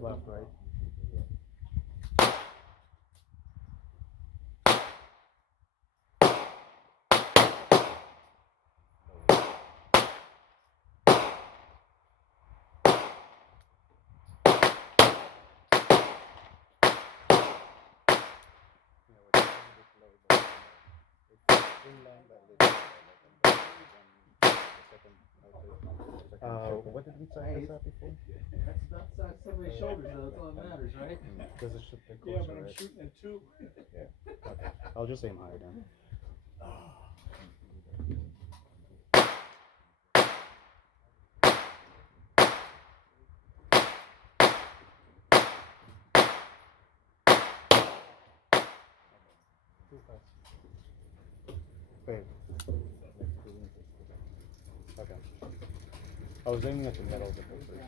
Left, right. What did we say this at before? That's somebody's shoulders though, that's all that matters, right? Because it should be closer, Yeah, but I'm right? shooting at two. Yeah. Okay. I'll just aim higher then. Too fast. Wait. Okay. I was aiming at the middle of the filter.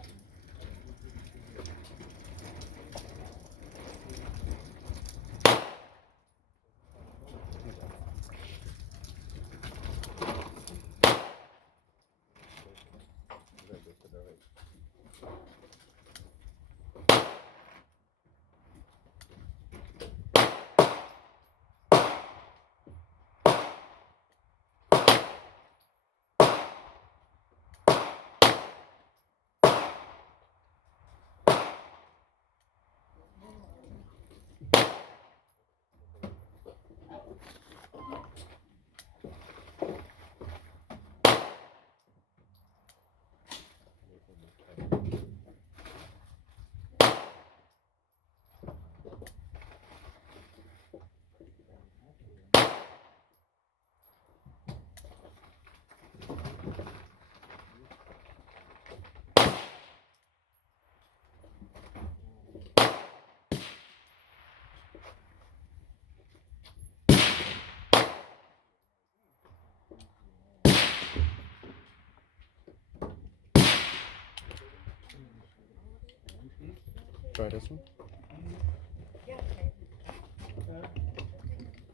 Try this one.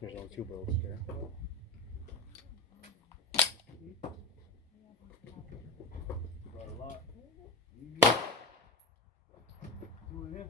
There's only 2 bolts here. Brought a lot. Two in here.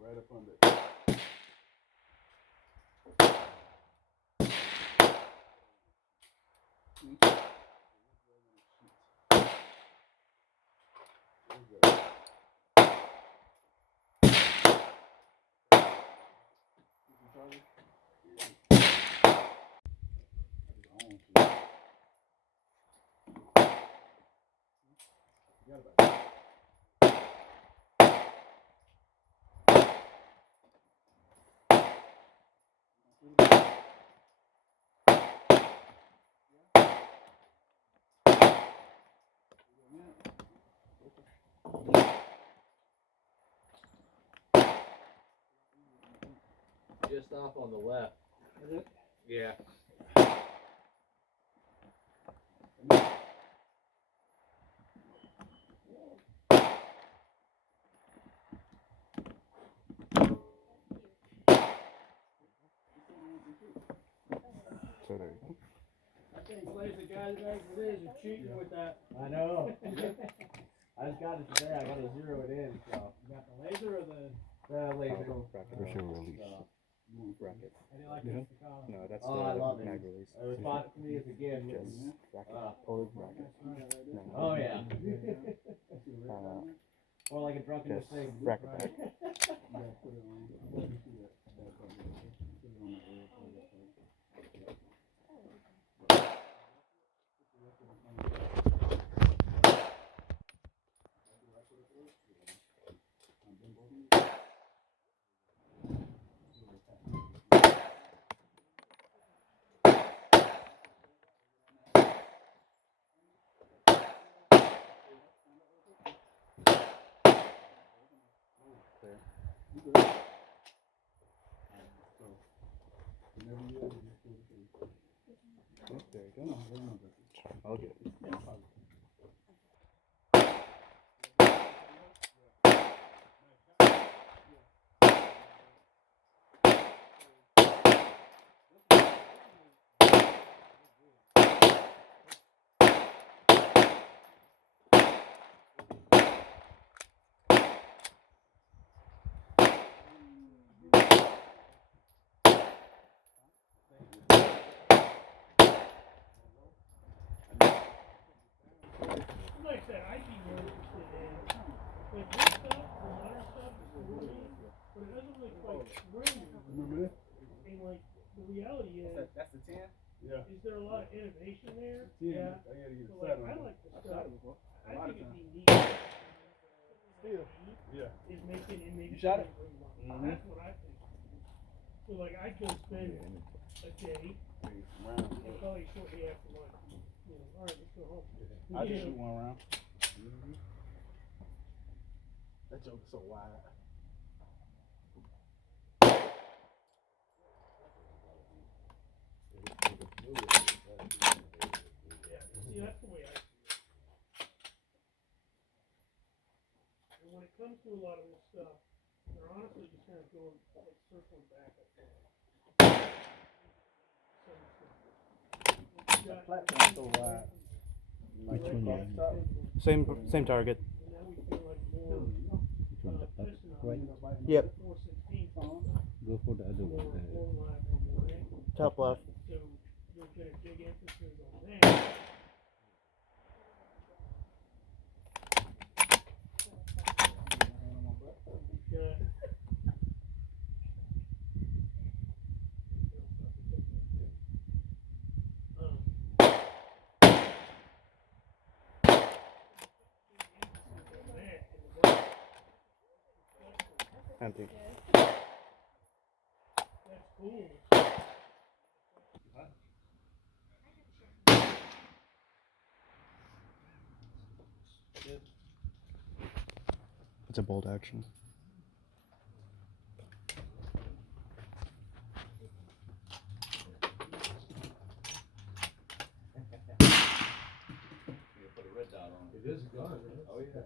Right up under. Just off on the left. Is it? Yeah. So there you go. I think plays the guys back today are cheating with that. I know. I just got it today. I got to zero it in. So You got the laser or the laser. Bracket. Push and release. Bracket. I didn't like Yeah. this Ocala. No, that's Oh, I love the it. mag release. The spot for me is again. Just bracket. Or bracket. No. Oh yeah. Uh, Or like a drunken just mistake. bracket back. there. Oh, there you go. I'll get it. Like I said, I'd be more interested in like this stuff, the modern stuff is cool, but it doesn't really quite thrill me. Remember that? And like the reality is, That's the 10? Yeah. is there a lot of innovation there? 10. Yeah. I gotta get So a like, I on like the stuff. I think it'd be neat. Still. Yeah. Is making and maybe You shot it? That's what I think. So like I could spend a day and probably shortly after lunch. You know, all right, let's go home. I just shoot one around. That joke is so wide. Yeah, see, that's the way I see it. And when it comes to a lot of this stuff, they're honestly just kind of going, like, circling back, I think. That platform's so wide. Which one you have? Same target. And now we feel like more, Which one? The back piston on right? Yep. 416 Go for the other more, one. more reliable, more accurate. Top left. So there's been a big emphasis on that. Got Empty. that's cool. It's a bolt action. It is a gun, right? Oh, yeah.